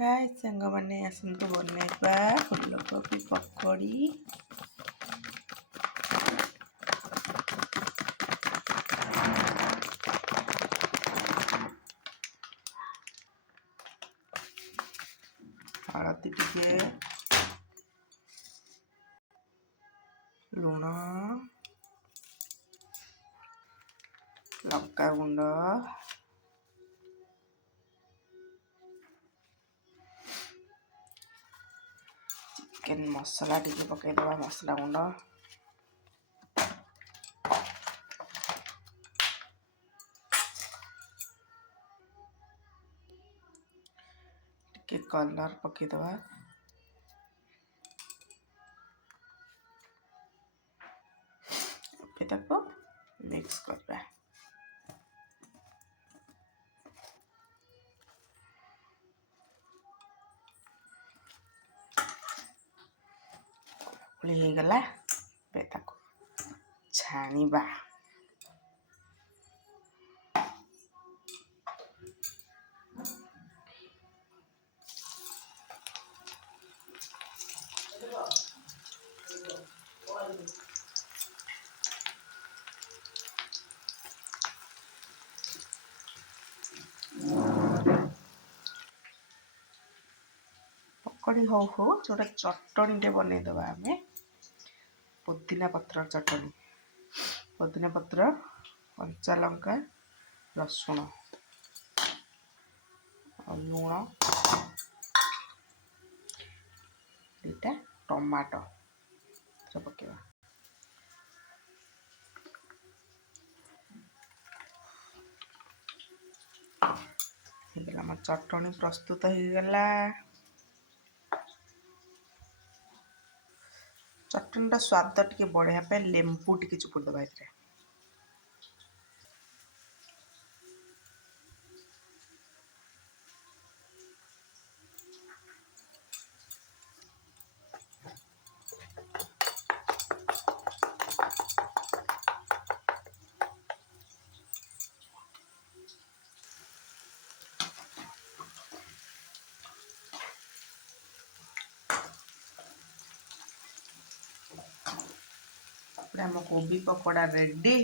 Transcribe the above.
हाय सांग मैंने आसतु बनवा फुलकोबी पकड़ी। हलदी टिके लुण लंका गुंड चिकेन मसला टिके पकईदबा मसला गुंड टिके कलर पकईदबा मिक्स करबा। हो गला छाणीबा। पकड़ी हो जोटा चटनी बनईदबा आम पुदीना पत्र चटनी। पुदीना पत्र कंचा लंका रसुण लुण दुटा टमाटो पकेवा। चटनी प्रस्तुत हो गला। चटनी स्वाद टिके बढ़िया लेंबू टिके चुपुड़ दबा। आम कोबी पकोड़ा रेडी।